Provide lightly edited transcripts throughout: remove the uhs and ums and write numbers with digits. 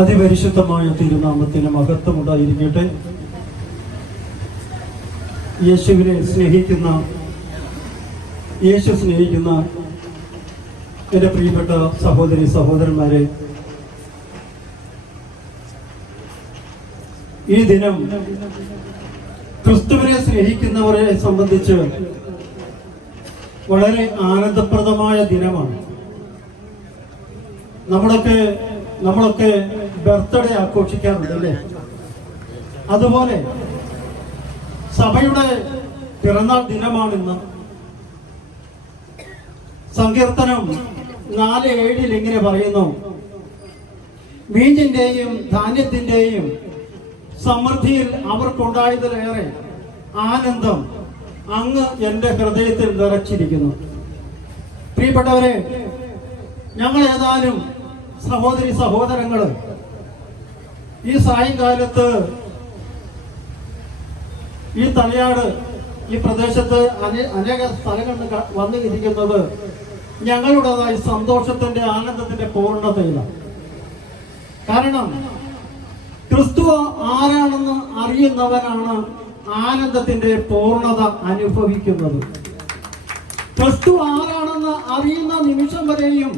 അതിപരിശുദ്ധമായ തിരുനാമത്തിന് മഹത്വമുണ്ടായിരിക്കട്ടെ. യേശുവിനെ സ്നേഹിക്കുന്ന, യേശു സ്നേഹിക്കുന്ന എൻ്റെ പ്രിയപ്പെട്ട സഹോദരി സഹോദരന്മാരെ, ഈ ദിനം ക്രിസ്തുവിനെ സ്നേഹിക്കുന്നവരെ സംബന്ധിച്ച് വളരെ ആനന്ദപ്രദമായ ദിനമാണ്. നമ്മളൊക്കെ ബർത്ത്ഡേ ആഘോഷിക്കാറുണ്ടല്ലേ? അതുപോലെ സഭയുടെ പിറന്നാൾ ദിനമാണിന്ന്. സങ്കീർത്തനം 4:7 ഇങ്ങനെ പറയുന്നു: വീഞ്ഞിന്റെയും ധാന്യത്തിന്റെയും സമൃദ്ധിയിൽ അവർക്കുണ്ടായതിലേറെ ആനന്ദം അങ്ങ് എൻ്റെ ഹൃദയത്തിൽ നിറച്ചിരിക്കുന്നു. പ്രിയപ്പെട്ടവരെ, ഞങ്ങൾ ഏതാനും സഹോദരി സഹോദരങ്ങള് ഈ സായങ്കാലത്ത് ഈ തലയാട് ഈ പ്രദേശത്ത് അനേക സ്ഥലങ്ങളിൽ വന്നു ഇരിക്കുന്നത് ഞങ്ങളുടേതായ സന്തോഷത്തിന്റെ ആനന്ദത്തിന്റെ പൂർണ്ണതയിലാണ്. കാരണം ക്രിസ്തു ആരാണെന്ന് അറിയുന്നവനാണ് ആനന്ദത്തിന്റെ പൂർണ്ണത അനുഭവിക്കുന്നത്. ക്രിസ്തു ആരാണെന്ന് അറിയുന്ന നിമിഷം വരെയും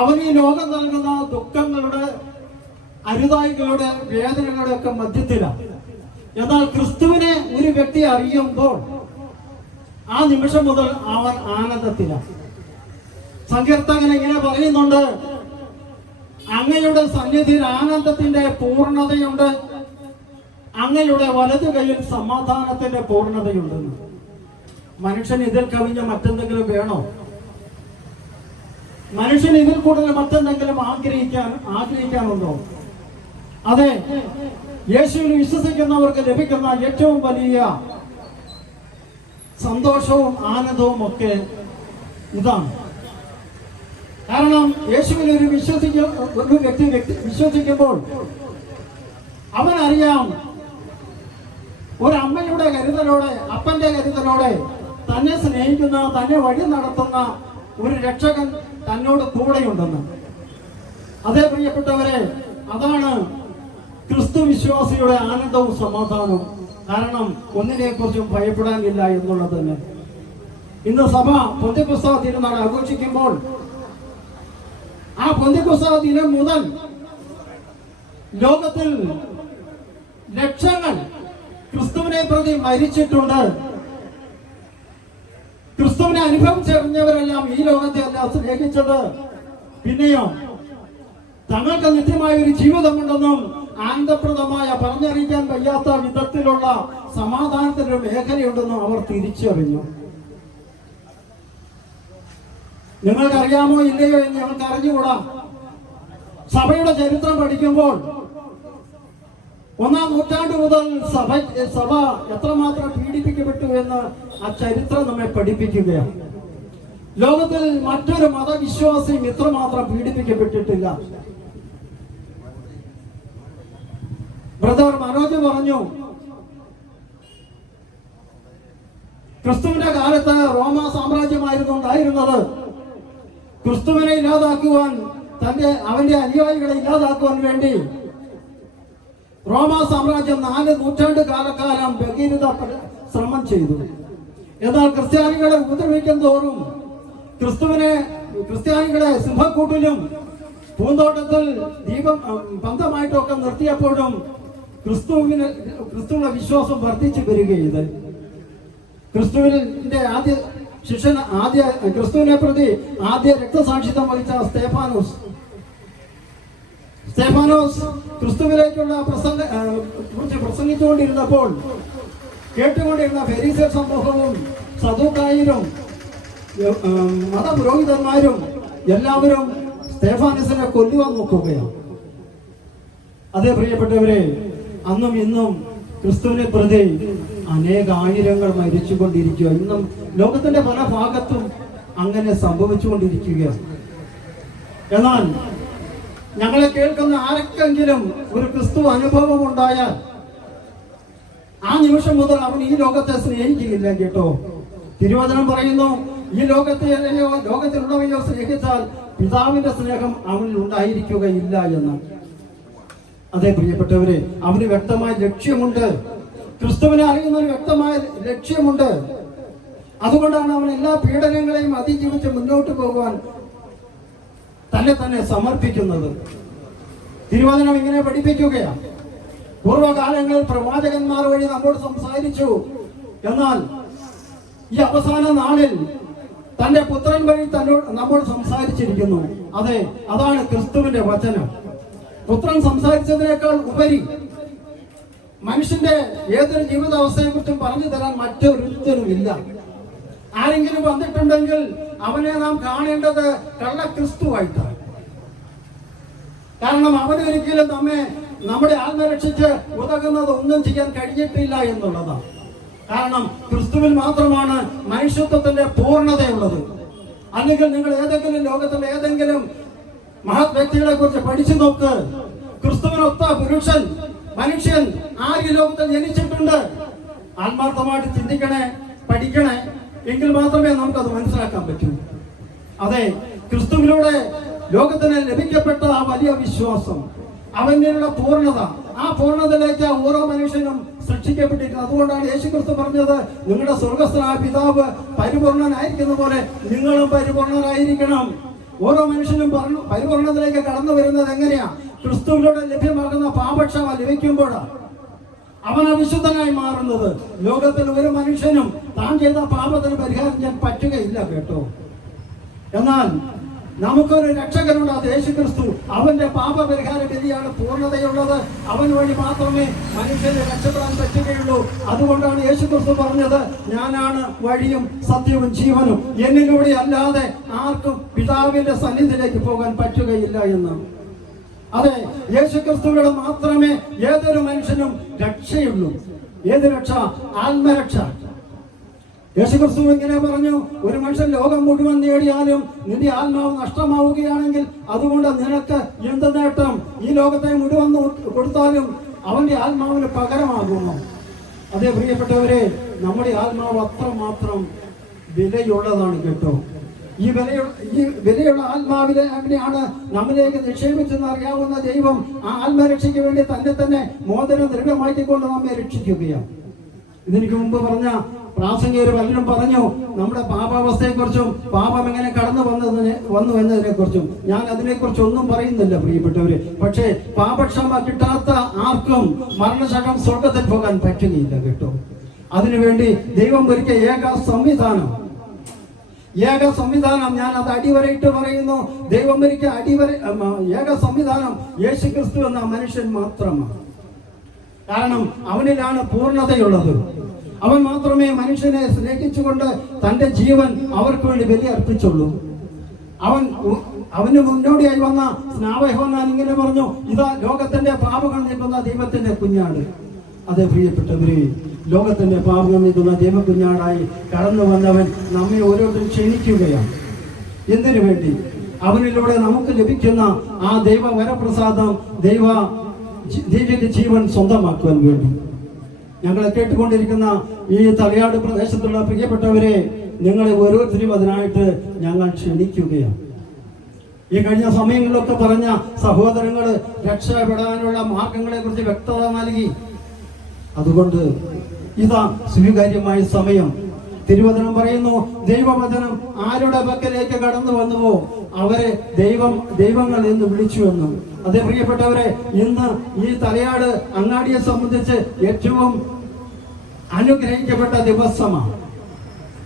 അവൻ ഈ ലോകം നൽകുന്ന ദുഃഖങ്ങളുടെ, അരുതായികളുടെ, വേദനകളുടെ ഒക്കെ മധ്യത്തിലാണ്. എന്നാൽ ക്രിസ്തുവിനെ ഒരു വ്യക്തി അറിയുമ്പോൾ ആ നിമിഷം മുതൽ അവൻ ആനന്ദത്തിലാണ്. സങ്കീർത്തകൻ ഇങ്ങനെ പറയുന്നുണ്ട്: അങ്ങയുടെ സന്നിധിയിൽ ആനന്ദത്തിന്റെ പൂർണ്ണതയുണ്ട്, അങ്ങയുടെ വലതു കൈയിൽ സമാധാനത്തിന്റെ പൂർണ്ണതയുണ്ടെന്ന്. മനുഷ്യൻ ഇതിൽ കവിഞ്ഞ മറ്റെന്തെങ്കിലും വേണോ? മനുഷ്യൻ ഇതിൽ കൂടുതൽ മറ്റെന്തെങ്കിലും ആഗ്രഹിക്കാനുണ്ടോ? അതെ, യേശുവിൽ വിശ്വസിക്കുന്നവർക്ക് ലഭിക്കുന്ന ഏറ്റവും വലിയ സന്തോഷവും ആനന്ദവും ഒക്കെ ഇതാണ്. കാരണം യേശുവിൽ ഒരു വ്യക്തി വിശ്വസിക്കുമ്പോൾ അവനറിയാം, ഒരമ്മയുടെ കരുതലോടെ, അപ്പന്റെ കരുതലോടെ തന്നെ സ്നേഹിക്കുന്ന, തന്നെ വഴി നടത്തുന്ന ഒരു രക്ഷകൻ തന്നോട് കൂടെയുണ്ടെന്ന്. അതേ പ്രിയപ്പെട്ടവരെ, അതാണ് ക്രിസ്തു വിശ്വാസിയുടെ ആനന്ദവും സമാധാനവും. കാരണം ഒന്നിനെ കുറിച്ചും ഭയപ്പെടാനില്ല എന്നുള്ളത് തന്നെ. ഇന്ന് സഭ പെന്തക്കോസ്ത് തിരുനാൾ ആഘോഷിക്കുമ്പോൾ ആ പെന്തക്കോസ്ത് ദിനം മുതൽ ലോകത്തിൽ ലക്ഷങ്ങൾ ക്രിസ്തുവിനെ പ്രതി മരിച്ചിട്ടുണ്ട്. ക്രിസ്തുവിനെ അനുഭവിച്ചറിഞ്ഞവരെല്ലാം ഈ ലോകത്തെ അല്ല സ്നേഹിച്ചത്, പിന്നെയോ തങ്ങൾക്ക് നിത്യമായ ഒരു ജീവിതമുണ്ടെന്നും ആനന്ദപ്രദമായ പറഞ്ഞറിയിക്കാൻ വയ്യാത്ത വിധത്തിലുള്ള സമാധാനത്തിന്റെ മേഖലയുണ്ടെന്നും അവർ തിരിച്ചറിഞ്ഞു. നിങ്ങൾക്കറിയാമോ ഇല്ലയോ എന്ന് ഞങ്ങൾക്ക് അറിഞ്ഞുകൂടാ. സഭയുടെ ചരിത്രം പഠിക്കുമ്പോൾ 1-ാം നൂറ്റാണ്ട് മുതൽ സഭ എത്രമാത്രം പീഡിപ്പിക്കപ്പെട്ടു എന്ന് ആ ചരിത്രം നമ്മെ പഠിപ്പിക്കുകയാണ്. ലോകത്തിൽ മറ്റൊരു മതവിശ്വാസിയും ഇത്രമാത്രം പീഡിപ്പിക്കപ്പെട്ടിട്ടില്ല. ബ്രദർ മനോജ് പറഞ്ഞു, ക്രിസ്തുവിന്റെ കാലത്ത് റോമ സാമ്രാജ്യമായിരുന്നു ഉണ്ടായിരുന്നത്. ക്രിസ്തുവിനെ ഇല്ലാതാക്കുവാൻ, അവന്റെ അനുയായികളെ ഇല്ലാതാക്കുവാൻ വേണ്ടി റോമ സാമ്രാജ്യം 4 നൂറ്റാണ്ട് കാലക്കാലം ഭഗീരഥ ശ്രമം ചെയ്തു. എന്നാൽ ക്രിസ്ത്യാനികളെ ഉപദ്രവിക്കും തോറും ക്രിസ്ത്യാനികളെ സിംഹക്കൂട്ടിലും പൂന്തോട്ടത്തിൽ ബന്ധമായിട്ടൊക്കെ നിർത്തിയപ്പോഴും ക്രിസ്തുവിന്റെ വിശ്വാസം വർദ്ധിച്ചു വരികയത്. ക്രിസ്തുവിന്റെ ആദ്യ ശിഷ്യൻ, ക്രിസ്തുവിനെ പ്രതി ആദ്യ രക്തസാക്ഷിത്വം വഹിച്ച സ്തേഫാനോസ് ക്രിസ്തുവിലേക്കുള്ള കുറിച്ച് പ്രസംഗിച്ചുകൊണ്ടിരുന്നപ്പോൾ കേട്ടുകൊണ്ടിരുന്ന ഫരീസർ സമൂഹവും സദൂക്കായരും മതപുരോഹിതന്മാരും എല്ലാവരും സ്തേഫാനസിനെ കൊല്ലുവാൻ നോക്കുകയാണ്. അതേ പ്രിയപ്പെട്ടവരെ, അന്നും ഇന്നും ക്രിസ്തുവിനെ പ്രതി അനേകായിരങ്ങൾ മരിച്ചുകൊണ്ടിരിക്കുക. ഇന്നും ലോകത്തിന്റെ പല ഭാഗത്തും അങ്ങനെ സംഭവിച്ചുകൊണ്ടിരിക്കുകയാണ്. എന്നാൽ ഞങ്ങളെ കേൾക്കുന്ന ആർക്കെങ്കിലും ഒരു ക്രിസ്തു അനുഭവം ഉണ്ടായാൽ ആ നിമിഷം മുതൽ അവൻ ഈ ലോകത്തെ സ്നേഹിക്കുകയില്ല കേട്ടോ. തിരുവചനം പറയുന്നു, ഈ ലോകത്തിലുള്ളവയോ സ്നേഹിച്ചാൽ പിതാവിന്റെ സ്നേഹം അവനിൽ ഉണ്ടായിരിക്കുകയില്ല എന്ന്. അതെ പ്രിയപ്പെട്ടവരെ, അവന് വ്യക്തമായ ലക്ഷ്യമുണ്ട്. ക്രിസ്തുവിനെ അറിയുന്ന ഒരു വ്യക്തമായ ലക്ഷ്യമുണ്ട്. അതുകൊണ്ടാണ് അവൻ എല്ലാ പീഡനങ്ങളെയും അതിജീവിച്ച് മുന്നോട്ട് പോകുവാൻ തന്നെ സമർപ്പിക്കുന്നത്. തിരുവചനം ഇങ്ങനെ പഠിപ്പിക്കുകയാണ്. പൂർവ്വകാലങ്ങളിൽ പ്രവാചകന്മാർ വഴി നമ്മോട് സംസാരിച്ചു. എന്നാൽ ഈ അവസാന നാളിൽ തന്റെ പുത്രൻ വഴി നമ്മോട് സംസാരിച്ചിരിക്കുന്നു. അതെ, അതാണ് ക്രിസ്തുവിന്റെ വചനം. പുത്രൻ സംസാരിച്ചതിനേക്കാൾ ഉപരി മനുഷ്യന്റെ ഏതൊരു ജീവിതാവസ്ഥയെ കുറിച്ചും പറഞ്ഞു തരാൻ മറ്റൊരുത്തരുമില്ല. ആരെങ്കിലും വന്നിട്ടുണ്ടെങ്കിൽ അവനെ നാം കാണേണ്ടത് കള്ള ക്രിസ്തുവായിട്ടാണ്. കാരണം അവനൊരിക്കലും നമ്മുടെ ആത്മരക്ഷിച്ച് ഉതകുന്നത് ഒന്നും ചെയ്യാൻ കഴിഞ്ഞിട്ടില്ല എന്നുള്ളതാണ്. കാരണം ക്രിസ്തുവിൽ മാത്രമാണ് മനുഷ്യത്വത്തിന്റെ പൂർണ്ണതയുള്ളത്. അല്ലെങ്കിൽ നിങ്ങൾ ഏതെങ്കിലും ലോകത്തിലെ ഏതെങ്കിലും മഹത് വ്യക്തികളെ കുറിച്ച് പഠിച്ചു നോക്ക്. ക്രിസ്തുവിനൊത്ത പുരുഷൻ മനുഷ്യൻ ആര് ലോകത്തിൽ ജനിച്ചിട്ടുണ്ട്? ആത്മാർത്ഥമായിട്ട് ചിന്തിക്കണേ, പഠിക്കണേ, എങ്കിൽ മാത്രമേ നമുക്കത് മനസ്സിലാക്കാൻ പറ്റൂ. അതെ, ക്രിസ്തുവിലൂടെ ലോകത്തിന് ലഭിക്കപ്പെട്ട ആ വലിയ വിശ്വാസം, അവനുള്ള പൂർണ്ണത, ആ പൂർണ്ണതയിലേക്ക് ഓരോ മനുഷ്യനും സൃഷ്ടിക്കപ്പെട്ടിരിക്കുന്നത്. അതുകൊണ്ടാണ് യേശു ക്രിസ്തു പറഞ്ഞത്, നിങ്ങളുടെ സ്വർഗസ്ഥനായ പിതാവ് പരിപൂർണനായിരിക്കുന്ന പോലെ നിങ്ങളും പരിപൂർണരായിരിക്കണം. ഓരോ മനുഷ്യനും പരിപൂർണതയിലേക്ക് കടന്നു വരുന്നത് എങ്ങനെയാ? ക്രിസ്തുവിലൂടെ ലഭ്യമാകുന്ന പാപക്ഷമ ലഭിക്കുമ്പോഴാണ് അവൻ അവിശുദ്ധനായി മാറുന്നത്. ലോകത്തിൽ ഒരു മനുഷ്യനും താൻ ചെയ്ത പാപത്തിന് പരിഹാരം ചെയ്യാൻ പറ്റുകയില്ല കേട്ടോ. എന്നാൽ നമുക്കൊരു രക്ഷകനുണ്ട്, അത് യേശു ക്രിസ്തു. അവന്റെ പാപപരിഹാര വിധിയാണ് പൂർണ്ണതയുള്ളത്. അവൻ വഴി മാത്രമേ മനുഷ്യനെ രക്ഷപ്പെടാൻ പറ്റുകയുള്ളൂ. അതുകൊണ്ടാണ് യേശു ക്രിസ്തു പറഞ്ഞത്, ഞാനാണ് വഴിയും സത്യവും ജീവനും, എന്നിലൂടെ അല്ലാതെ ആർക്കും പിതാവിന്റെ സന്നിധിയിലേക്ക് പോകാൻ പറ്റുകയില്ല എന്ന്. അതെ, യേശു ക്രിസ്തുവിലൂടെ മാത്രമേ ഏതൊരു മനുഷ്യനും രക്ഷയുള്ളൂ. ഏത് രക്ഷ? ആത്മരക്ഷ. യേശു ക്രിസ്തു ഇങ്ങനെ പറഞ്ഞു, ഒരു മനുഷ്യൻ ലോകം മുഴുവൻ നേടിയാലും നിന്റെ ആത്മാവ് നഷ്ടമാവുകയാണെങ്കിൽ അതുകൊണ്ട് നിനക്ക് എന്ത് നേട്ടം? ഈ ലോകത്തെ മുഴുവൻ കൊടുത്താലും അവന്റെ ആത്മാവിന് പകരമാകുമോ? അതേ പ്രിയപ്പെട്ടവരെ, നമ്മുടെ ആത്മാവ് അത്രമാത്രം വിലയുള്ളതാണ് കേട്ടോ. ഈ വിലയുള്ള ആത്മാവിലെ അങ്ങനെയാണ് നമ്മിലേക്ക് നിക്ഷേപിച്ചെന്ന് അറിയാവുന്ന ദൈവം ആ ആത്മരക്ഷയ്ക്ക് വേണ്ടി തന്നെ മോചനം ദൃഢമാക്കിക്കൊണ്ട് നമ്മെ രക്ഷിക്കുകയാണ്. ഇതിനു മുമ്പ് പറഞ്ഞ പ്രാസംഗികർ പലരും പറഞ്ഞു നമ്മുടെ പാപാവസ്ഥയെക്കുറിച്ചും പാപം എങ്ങനെ കടന്നു വന്നു എന്നതിനെ കുറിച്ചും. ഞാൻ അതിനെക്കുറിച്ചൊന്നും പറയുന്നില്ല പ്രിയപ്പെട്ടവര്. പക്ഷേ പാപക്ഷമ കിട്ടാത്ത ആർക്കും മരണശകം സ്വർഗത്തിൽ പോകാൻ പറ്റുകയില്ല കേട്ടോ. അതിനുവേണ്ടി ദൈവം ഒരുക്കിയ ഏക സംവിധാനം, ഞാൻ അത് അടിവരയിട്ട് പറയുന്നു. ദൈവം ഒരുക്കിയ ഏക സംവിധാനം യേശു ക്രിസ്തു എന്ന മനുഷ്യൻ മാത്രമാണ്. കാരണം അവനിലാണ് പൂർണ്ണതയുള്ളത്. അവൻ മാത്രമേ മനുഷ്യനെ സ്നേഹിച്ചുകൊണ്ട് തന്റെ ജീവൻ അവർക്ക് വേണ്ടി ബലി അർപ്പിച്ചുള്ളൂ. അവന് മുന്നോടിയായി വന്ന സ്നാപയോഹന്നാൻ ഇങ്ങനെ പറഞ്ഞു, ഇതാ ലോകത്തിന്റെ പാപങ്ങൾ നീക്കുന്ന ദൈവത്തിന്റെ കുഞ്ഞാട്. അതെ പ്രിയപ്പെട്ടവരെ, ലോകത്തിന്റെ പാപങ്ങൾ നീക്കുന്ന ദൈവകുഞ്ഞാടായി കടന്നു വന്നവൻ നമ്മെ ഓരോരുത്തരും ക്ഷണിക്കുകയാണ്. എന്തിനു വേണ്ടി? അവനിലൂടെ നമുക്ക് ലഭിക്കുന്ന ആ ദൈവ വരപ്രസാദം, ദൈവത്തിന്റെ ജീവൻ സ്വന്തമാക്കുവാൻ വേണ്ടി. ഞങ്ങളെ കേട്ടുകൊണ്ടിരിക്കുന്ന ഈ തലയാട് പ്രദേശത്തുള്ള പ്രിയപ്പെട്ടവരെ, നിങ്ങളെ ഓരോരുത്തരും അതിനായിട്ട് ഞങ്ങൾ ക്ഷണിക്കുകയാണ്. ഈ കഴിഞ്ഞ സമയങ്ങളിലൊക്കെ പറഞ്ഞ സഹോദരങ്ങൾ രക്ഷപ്പെടാനുള്ള മാർഗങ്ങളെ കുറിച്ച് വ്യക്തത നൽകി. അതുകൊണ്ട് ഇതാ സ്വീകാര്യമായ സമയം. തിരുവചനം പറയുന്നു, ദൈവവചനം ആരുടെ പക്കലേക്ക് കടന്നു വന്നുവോ അവരെ ദൈവങ്ങൾ എന്ന് വിളിച്ചുവെന്ന്. അതേ പ്രിയപ്പെട്ടവരെ, ഇന്ന് ഈ തലയാട് അങ്ങാടിയെ സംബന്ധിച്ച് ഏറ്റവും അനുഗ്രഹിക്കപ്പെട്ട ദിവസമാണ്.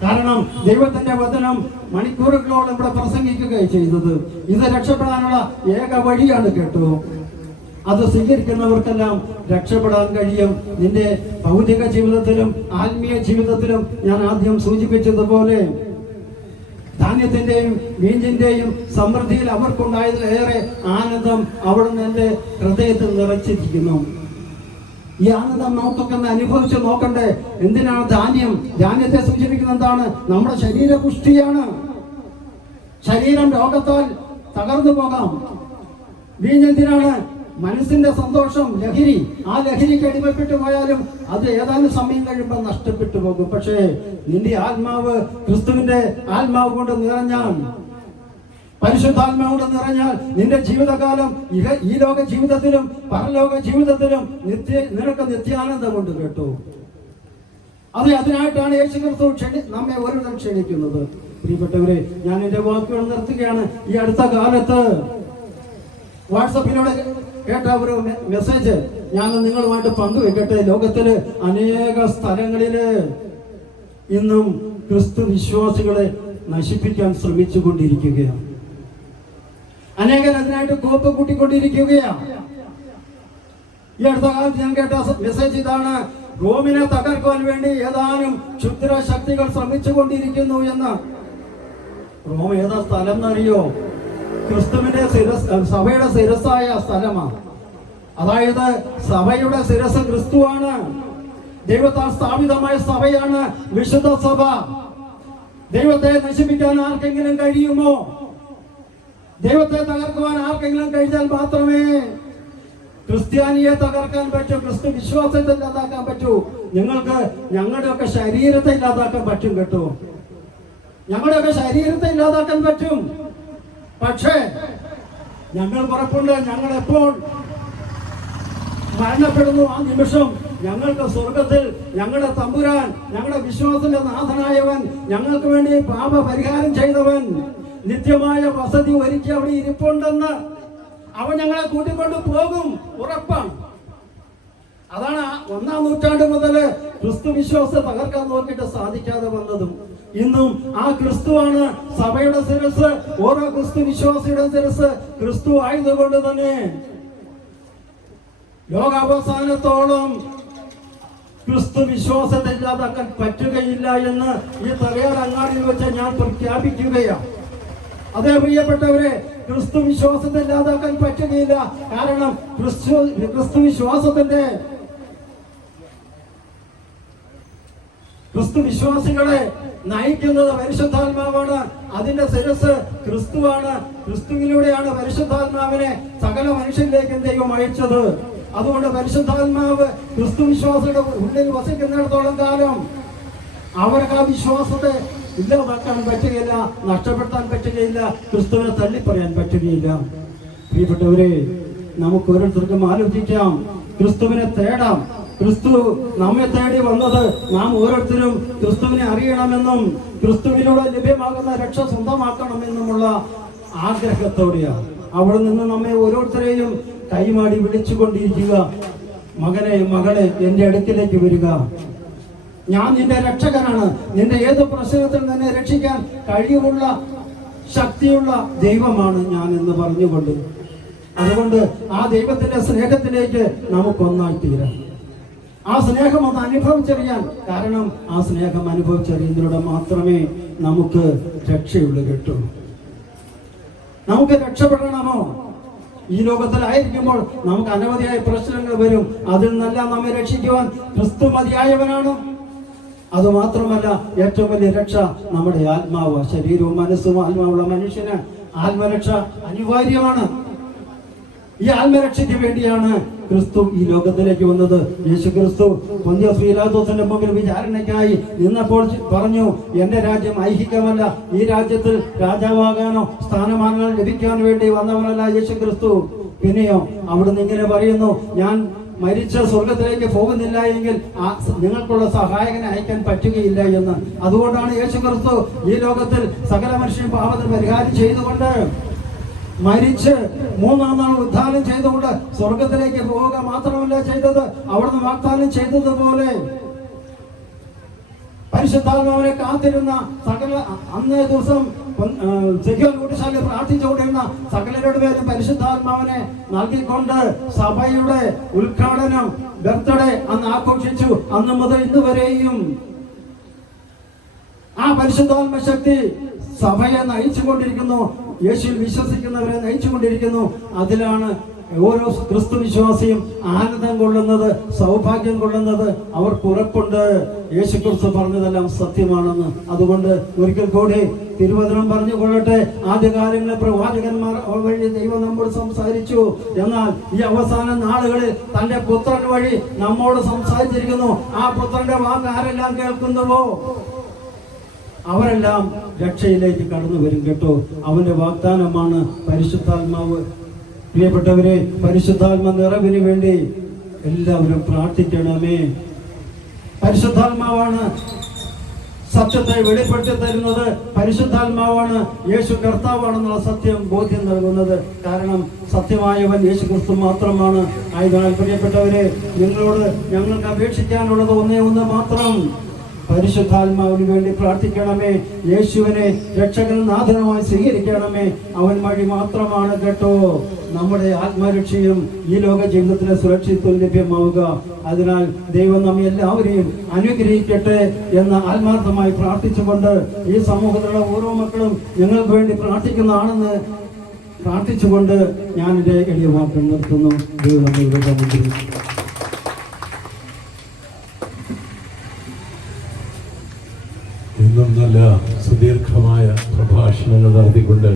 കാരണം ദൈവത്തിന്റെ വചനം മണിക്കൂറുകളോളം ഇവിടെ പ്രസംഗിക്കുകയാണ് ചെയ്തത്. ഇത് രക്ഷപ്പെടാനുള്ള ഏക വഴിയാണ് കേട്ടോ. അത് സ്വീകരിക്കുന്നവർക്കെല്ലാം രക്ഷപ്പെടാൻ കഴിയും. നിന്റെ ഭൗതിക ജീവിതത്തിലും ആത്മീയ ജീവിതത്തിലും ഞാൻ ആദ്യം സൂചിപ്പിച്ചതുപോലെ ധാന്യത്തിന്റെയും വീഞ്ഞിന്റെയും സമൃദ്ധിയിൽ അവർക്കുണ്ടായതിലേറെ ആനന്ദം അവിടുന്ന് എന്റെ ഹൃദയത്തിൽ നിറച്ചിരിക്കുന്നു. ഈ ആനന്ദം നമുക്കൊക്കെ അനുഭവിച്ച് നോക്കണ്ടേ? എന്തിനാണ് ധാന്യത്തെ സൂചിപ്പിക്കുന്ന എന്താണ്? നമ്മുടെ ശരീരപുഷ്ടിയാണ്. ശരീരം രോഗത്താൽ തകർന്നു പോകാം. വീഞ്ഞെന്തിനാണ്? മനസ്സിന്റെ സന്തോഷം, ലഹരി. ആ ലഹരിക്ക് അടിമപ്പെട്ടു പോയാലും അത് ഏതാനും സമയം കഴിയുമ്പോൾ നഷ്ടപ്പെട്ടു പോകും. പക്ഷേ നിന്റെ ആത്മാവ് ക്രിസ്തുവിന്റെ ആത്മാവ് കൊണ്ട് നിറഞ്ഞാൽ പരിശുദ്ധാത്മാവോട് നിറഞ്ഞാൽ നിന്റെ ജീവിതകാലം ഈ ലോക ജീവിതത്തിലും പരലോക ജീവിതത്തിലും നിനക്ക് നിത്യാനന്ദമുണ്ട് കേട്ടോ. അതിനായിട്ടാണ് യേശുക്രിസ്തു നമ്മെ ഓരോരുത്തരും ക്ഷണിക്കുന്നത്. പ്രിയപ്പെട്ടവരെ, ഞാൻ എന്റെ വാക്കുകൾ നിർത്തുകയാണ്. ഈ അടുത്ത കാലത്ത് വാട്സപ്പിലൂടെ കേട്ട ഒരു മെസ്സേജ് ഞാൻ നിങ്ങളുമായിട്ട് പങ്കുവെക്കട്ടെ. ലോകത്തില് അനേക സ്ഥലങ്ങളില് ഇന്നും ക്രിസ്തു വിശ്വാസികളെ നശിപ്പിക്കാൻ ശ്രമിച്ചു കൊണ്ടിരിക്കുകയാണ്. അനേകർ അതിനായിട്ട് കോപ്പ് കൂട്ടിക്കൊണ്ടിരിക്കുകയാണ്. ഈ അടുത്ത കാലത്ത് ഞാൻ കേട്ട മെസ്സേജ് ഇതാണ്: റോമിനെ തകർക്കുവാൻ വേണ്ടി ഏതാനും ക്ഷുദ്ര ശക്തികൾ ശ്രമിച്ചു കൊണ്ടിരിക്കുന്നു എന്ന്. റോം ഏതാ സ്ഥലം എന്നറിയോ? ക്രിസ്തുവിന്റെ സഭയുടെ ശിരസ്സായ സ്ഥലമാണ്. അതായത് സഭയുടെ ശിരസ് ക്രിസ്തുവാണ്. ദൈവത്താൽ സ്ഥാപിതമായ സഭയാണ് വിശുദ്ധ സഭ. ദൈവത്തെ നശിപ്പിക്കാൻ ആർക്കെങ്കിലും കഴിയുമോ? ദൈവത്തെ തകർക്കുവാൻ ആർക്കെങ്കിലും കഴിഞ്ഞാൽ മാത്രമേ ക്രിസ്ത്യാനിയെ തകർക്കാൻ പറ്റൂ, ക്രിസ്തു വിശ്വാസത്തെ ഇല്ലാതാക്കാൻ പറ്റൂ. ഞങ്ങളുടെയൊക്കെ ശരീരത്തെ ഇല്ലാതാക്കാൻ പറ്റും കേട്ടോ. ഞങ്ങളുടെയൊക്കെ ശരീരത്തെ ഇല്ലാതാക്കാൻ പറ്റും. പക്ഷേ ഞങ്ങൾ പുറപ്പുണ്ട്. ഞങ്ങൾ എപ്പോൾ മരണപ്പെടുന്നു ആ നിമിഷം ഞങ്ങൾക്ക് സ്വർഗത്തിൽ ഞങ്ങളുടെ തമ്പുരാൻ, ഞങ്ങളുടെ വിശ്വാസത്തിന്റെ നാഥനായവൻ, ഞങ്ങൾക്ക് വേണ്ടി പാപ പരിഹാരം ചെയ്തവൻ, നിത്യമായ വസതി ഒരുക്കി അവിടെ ഇരിപ്പുണ്ടെന്ന് അവൻ ഞങ്ങളെ കൂട്ടിക്കൊണ്ട് പോകും, ഉറപ്പാണ്. അതാണ് 1-ാം നൂറ്റാണ്ട് മുതൽ ക്രിസ്തു വിശ്വാസത്തെ തകർക്കാൻ നോക്കിയിട്ട് സാധിക്കാതെ വന്നതും. ഇന്നും ആ ക്രിസ്തുവാണ് സഭയുടെ ശിരസ്. ഓരോ ക്രിസ്തു വിശ്വാസിയുടെ ശിരസ് ക്രിസ്തു ആയതുകൊണ്ട് തന്നെ ലോകാവസാനത്തോളം ക്രിസ്തു വിശ്വാസത്തെ ഇല്ലാതാക്കാൻ പറ്റുകയില്ല എന്ന് ഈ തലയാർ അങ്ങാടിയിൽ വെച്ച് ഞാൻ പ്രഖ്യാപിക്കുകയാണ്. അതേ പ്രിയപ്പെട്ടവരെ, ക്രിസ്തു വിശ്വാസത്തെ ഇല്ലാതാക്കാൻ പറ്റുകയില്ല. കാരണം ക്രിസ്തു വിശ്വാസികളെ നയിക്കുന്നത് പരിശുദ്ധാത്മാവാണ്. അതിന്റെ ശിരസ് ക്രിസ്തുവാണ്. ക്രിസ്തുവിലൂടെയാണ് പരിശുദ്ധാത്മാവിനെ സകല മനുഷ്യരിലേക്കും ദൈവം അയച്ചത്. അതുകൊണ്ട് പരിശുദ്ധാത്മാവ് ക്രിസ്തു വിശ്വാസിയുടെ ഉള്ളിൽ വസിക്കുന്നിടത്തോളം കാലം അവർക്ക് ആ വിശ്വാസത്തെ ഇല്ലാതാക്കാൻ പറ്റുകയില്ല, നഷ്ടപ്പെടുത്താൻ പറ്റുകയില്ല, ക്രിസ്തുവിനെ തള്ളിപ്പറയാൻ പറ്റുകയില്ല. പ്രിയപ്പെട്ടവരെ, നമുക്ക് ഓരോരുത്തർക്കും ആലോചിക്കാം, ക്രിസ്തുവിനെ തേടാം. ക്രിസ്തു നമ്മെ തേടി വന്നത് നാം ഓരോരുത്തരും ക്രിസ്തുവിനെ അറിയണമെന്നും ക്രിസ്തുവിലൂടെ ലഭ്യമാകുന്ന രക്ഷ സ്വന്തമാക്കണമെന്നുമുള്ള ആഗ്രഹത്തോടെയാണ്. അവിടെ നിന്ന് നമ്മെ ഓരോരുത്തരെയും കൈമാടി വിളിച്ചുകൊണ്ടിരിക്കുക: മകനെ, മകളെ, എന്റെ അടുക്കിലേക്ക് വരിക, ഞാൻ നിന്റെ രക്ഷകനാണ്. നിന്റെ ഏത് പ്രശ്നത്തിൽ നിന്നെ രക്ഷിക്കാൻ കഴിവുള്ള ശക്തിയുള്ള ദൈവമാണ് ഞാൻ എന്ന് പറഞ്ഞുകൊണ്ട്, അതുകൊണ്ട് ആ ദൈവത്തിന്റെ സ്നേഹത്തിലേക്ക് നമുക്കൊന്നായി തീരാം. ആ സ്നേഹം ഒന്ന് അനുഭവിച്ചറിയാൻ, കാരണം ആ സ്നേഹം അനുഭവിച്ചറിയുന്നതിലൂടെ മാത്രമേ നമുക്ക് രക്ഷയുള്ളൂ കേട്ടോ. നമുക്ക് രക്ഷപ്പെടണമോ? ഈ ലോകത്തിലായിരിക്കുമ്പോൾ നമുക്ക് അനവധിയായ പ്രശ്നങ്ങൾ വരും. അതിൽ നിന്നെല്ലാം നമ്മെ രക്ഷിക്കുവാൻ ക്രിസ്തു മതിയായവനാണ്. അതുമാത്രമല്ല, ഏറ്റവും വലിയ രക്ഷ നമ്മുടെ ആത്മാവ്. ശരീരവും മനസ്സും ആത്മാവുള്ള മനുഷ്യന് ആത്മരക്ഷ അനിവാര്യമാണ്. ഈ ആത്മരക്ഷയ്ക്ക് വേണ്ടിയാണ് ക്രിസ്തു ഈ ലോകത്തിലേക്ക് വന്നത്. യേശു ക്രിസ്തു പൊന്തിയോസ് പീലാത്തോസിന്റെ മുമ്പിൽ വിചാരണയ്ക്കായി നിന്നപ്പോൾ പറഞ്ഞു: എന്റെ രാജ്യം ഐഹികമല്ല, ഈ രാജ്യത്തിൽ രാജാവാകാനോ സ്ഥാനമാനങ്ങൾ ലഭിക്കാൻ വേണ്ടി വന്നവനല്ല യേശു ക്രിസ്തു. പിന്നെയോ അവിടുന്ന് ഇങ്ങനെ പറയുന്നു: ഞാൻ മരിച്ച സ്വർഗത്തിലേക്ക് പോകുന്നില്ല എങ്കിൽ നിങ്ങൾക്കുള്ള സഹായകനെ അയക്കാൻ പറ്റുകയില്ല എന്ന്. അതുകൊണ്ടാണ് യേശു ക്രിസ്തു ഈ ലോകത്തിൽ സകല മനുഷ്യൻ പാപത്തിന് പരിഹാരം ചെയ്തുകൊണ്ട് മരിച്ച് 3-ാം നാൾ ഉദ്ധാനം ചെയ്തുകൊണ്ട് സ്വർഗത്തിലേക്ക് പോവുക മാത്രമല്ല ചെയ്തത്, അവിടുന്ന് വാഗ്ദാനം ചെയ്തതുപോലെ പരിശുദ്ധാത്മാവിനെ കാത്തിരുന്ന സകല, അന്നേ ദിവസം സെക്യൂർ കൂട്ടിശാലയിൽ പ്രാർത്ഥിച്ചുകൊണ്ടിരുന്ന സകലരുടെ പേരും പരിശുദ്ധാത്മാവിനെ നൽകിക്കൊണ്ട് സഭയുടെ ഉദ്ഘാടനം, ബർത്ത്ഡേ അന്ന് ആഘോഷിച്ചു. അന്ന് മുതൽ ഇന്ന് വരെയും ആ പരിശുദ്ധാത്മ ശക്തി സഭയെ നയിച്ചുകൊണ്ടിരിക്കുന്നു. യേശുവിൽ വിശ്വസിക്കുന്നവരെ നയിച്ചുകൊണ്ടിരിക്കുന്നു. അതിലാണ് ഓരോ ക്രിസ്തു വിശ്വാസിയും ആനന്ദം കൊള്ളുന്നത്, സൗഭാഗ്യം കൊള്ളുന്നത്. അവർക്ക് ഉറപ്പുണ്ട് യേശു ക്രിസ്തു പറഞ്ഞതെല്ലാം സത്യമാണെന്ന്. അതുകൊണ്ട് ഒരിക്കൽ കൂടി തിരുവചനം പറഞ്ഞുകൊള്ളട്ടെ: ആദ്യകാലങ്ങളിലെ പ്രവാചകന്മാർ വഴി ദൈവം നമ്മോട് സംസാരിച്ചു, എന്നാൽ ഈ അവസാന നാളുകളിൽ തന്റെ പുത്രൻ വഴി നമ്മോട് സംസാരിച്ചിരിക്കുന്നു. ആ പുത്രന്റെ വാക്ക് ആരെല്ലാം കേൾക്കുന്നുവോ അവരെല്ലാം രക്ഷയിലേക്ക് കടന്നു വരും കേട്ടോ. അവന്റെ വാഗ്ദാനമാണ് പരിശുദ്ധാത്മാവ്. പ്രിയപ്പെട്ടവരെ, പരിശുദ്ധാത്മ നിറവിന് വേണ്ടി എല്ലാവരും പ്രാർത്ഥിക്കണമേ. പരിശുദ്ധാത്മാവാണ് സത്യത്തെ വെളിപ്പെടുത്തി തരുന്നത്. പരിശുദ്ധാത്മാവാണ് യേശു കർത്താവാണെന്നുള്ള സത്യം ബോധ്യം നൽകുന്നത്. കാരണം സത്യമായവൻ യേശു ക്രിസ്തു മാത്രമാണ്. ആയതിനാൽ പ്രിയപ്പെട്ടവരെ, നിങ്ങളോട് ഞങ്ങൾക്ക് അപേക്ഷിക്കാനുള്ളത് ഒന്നേ ഒന്ന് മാത്രം. പരിശുദ്ധാത്മാവിന് വേണ്ടി പ്രാർത്ഥിക്കണമേ. യേശുവിനെ രക്ഷകൻ നാഥനുമായി സ്വീകരിക്കണമേ. അവൻ വഴി മാത്രമാണ് കേട്ടോ നമ്മുടെ ആത്മരക്ഷയും ഈ ലോക ജീവിതത്തിലെ സുരക്ഷിതത്വം ലഭ്യമാവുക. അതിനാൽ ദൈവം നമ്മെ എല്ലാവരെയും അനുഗ്രഹിക്കട്ടെ എന്ന് ആത്മാർത്ഥമായി പ്രാർത്ഥിച്ചുകൊണ്ട് ഈ സമൂഹത്തിലുള്ള ഓരോ മക്കളും ഞങ്ങൾക്ക് വേണ്ടി പ്രാർത്ഥിക്കുന്നതാണെന്ന് പ്രാർത്ഥിച്ചുകൊണ്ട് ഞാൻ എൻ്റെ എളിയ വാക്കുകൾ നിർത്തുന്നു. ദൈവം നമ്മെ അനുഗ്രഹിക്കട്ടെ. ഇന്നും നല്ല സുദീർഘമായ പ്രഭാഷണങ്ങൾ നടത്തിക്കൊണ്ട്